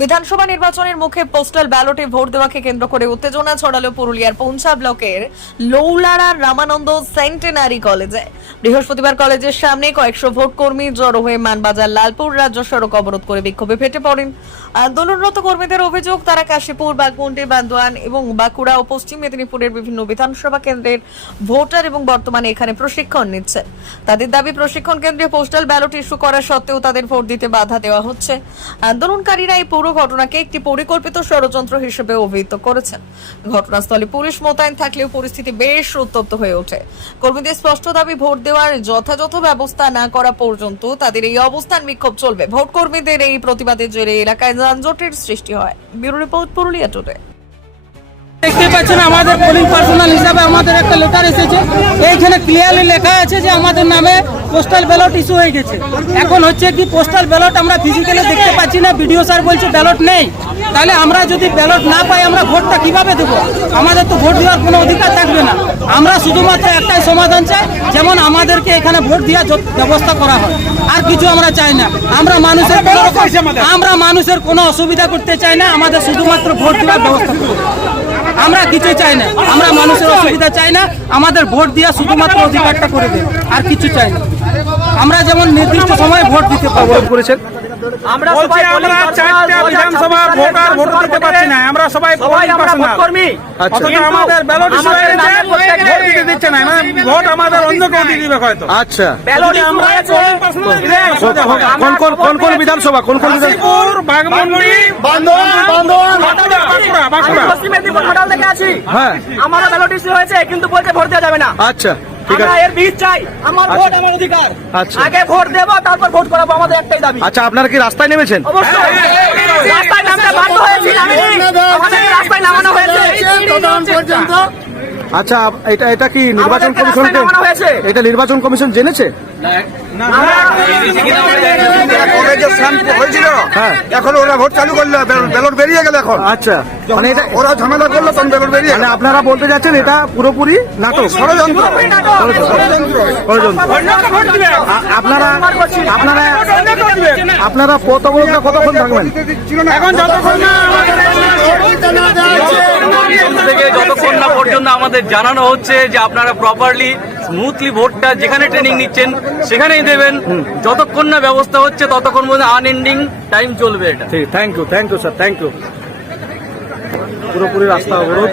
বিধানসভা নির্বাচনের মুখে পোস্টাল ব্যালটে ভোট দেওয়াকে কেন্দ্র করে উত্তেজনা ছড়ালো পুরুলিয়ার পৌঁছা ব্লকের লৌলাড়া রামানন্দ সেন্টেনারি কলেজে। বৃহস্পতিবার কলেজের সামনে কয়েকশো ভোট কর্মী জড়ো হয়ে মানবাজার লালপুর রাজ্য সড়ক অবরোধ করে বিক্ষোভে ফেটে পড়েন। আন্দোলনরত কর্মীদের অভিযোগ, তারা কাশীপুর, বাগমুন্ডি, বান্দোয়ান এবং বাঁকুড়া ও পশ্চিম মেদিনীপুরের বিভিন্ন বিধানসভা কেন্দ্রের ভোটার এবং বর্তমানে এখানে প্রশিক্ষণ নিচ্ছেন। তাদের দাবি, প্রশিক্ষণ কেন্দ্রে পোস্টাল ব্যালট ইস্যু করা সত্ত্বেও তাদের ভোট দিতে বাধা দেওয়া হচ্ছে। আন্দোলনকারীরা এই পুরো ঘটনাকে একটি পরিকল্পিত ষড়যন্ত্র হিসেবে অভিহিত করেছেন। ঘটনাস্থলে পুলিশ মোতায়েন থাকলেও পরিস্থিতি বেশ উত্তপ্ত হয়ে ওঠে। কর্মীদের স্পষ্ট দাবি, ভোট দেওয়ার যথাযথ ব্যবস্থা না করা পর্যন্ত তাদের এই অবস্থান বিক্ষোভ চলবে। ভোট কর্মীদের এই প্রতিবাদের জেরে এলাকায় যানজটের সৃষ্টি হয়। Bureau report, Purulia today. দেখতে পাচ্ছেন আমাদের পোলিং পার্সোনাল হিসাবে আমাদের একটা লেটার এসেছে, এইখানে ক্লিয়ারলি লেখা আছে যে আমাদের নামে পোস্টাল ব্যালট ইস্যু হয়ে গেছে। এখন হচ্ছে কি, পোস্টাল ব্যালট আমরা ফিজিক্যালি দেখতে পাচ্ছি না, বিডিও স্যার বলছে ব্যালট নেই। তাহলে আমরা যদি ব্যালট না পাই আমরা ভোটটা কিভাবে দেবো? আমাদের তো ভোট দেওয়ার কোনো অধিকার থাকবে না। আমরা শুধুমাত্র একটাই সমাধান চাই, যেমন আমাদেরকে এখানে ভোট দেওয়ার ব্যবস্থা করা হয়, আর কিছু আমরা চাই না। আমরা মানুষের কোনো অসুবিধা করতে চাই না, আমাদের শুধুমাত্র ভোট দেওয়ার ব্যবস্থা করবো। আমরা কিছু চাই না, আমরা মানুষের অসুবিধা চাই না, আমাদের ভোট দিয়া শুধুমাত্র অধিকারটা করে দেন, আর কিছু চাই না। আমরা যেমন নির্দিষ্ট সময়ে ভোট দিতে পারবো। আমরা সবাই চারটা বিধানসভা ভোটার ভোট দিতে পারছি না, আমরা সবাই কর্মী। আমাদের ব্যালট ইস্যু হয়ে গেছে, ভোট দিতে দিচ্ছে না, ভোট আমাদের অন্য কেউ দিয়ে দিবে হয়তো। আচ্ছা, ব্যালট আমরা কোন কোন বিধানসভা? কাশীপুর, বাগমুন্ডি, বান্দোয়ান, বাঁকুড়া। পশ্চিম মেদিনীপুর মডেল থেকে আছি। হ্যাঁ, আমারও ব্যালট ইস্যু হয়েছে, কিন্তু বলতে ভোট দেওয়া যাবে না। আচ্ছা, ঠিক আমরা আছে। এর বীজ চাই, আমার ভোট আমার অধিকার। আচ্ছা, আগে ভোট দেবো, তারপর ভোট করাবো, আমাদের একটাই দাবি। আচ্ছা, আপনারা কি রাস্তায় নেমেছেন? অবশ্যই রাস্তায় নামতে বাধ্য হয়েছি, আমাদের রাস্তায় নামানো হয়েছে। আচ্ছা, এটা কি নির্বাচন আমাদেরকে কমিশন? রাস্তায় নামানো হয়েছে। এটা নির্বাচন কমিশন জেনেছে? হয়েছিল, হ্যাঁ, এখন ওরা ভোট চালু করলো, ব্যালট বেরিয়ে গেল এখন। আচ্ছা, মানে এটা ওরা ঝামেলা করলো, তখন ব্যালট বেরিয়ে মানে আপনারা বলতে যাচ্ছেন এটা পুরোপুরি নাটক, ষড়যন্ত্র। আপনারা পথ অবরোধ কতক্ষণ থাকবেন? এখন যতক্ষণ না থেকে যতক্ষণ না পর্যন্ত আমাদের জানানো হচ্ছে যে আপনারা প্রপারলি স্মুথলি ভোটটা যেখানে ট্রেনিং নিচ্ছেন সেখানেই দেবেন, যতক্ষণ না ব্যবস্থা হচ্ছে ততক্ষণ পর্যন্ত আনএন্ডিং টাইম চলবে এটা। Thank you sir, thank you. পুরোপুরি রাস্তা অবরোধ।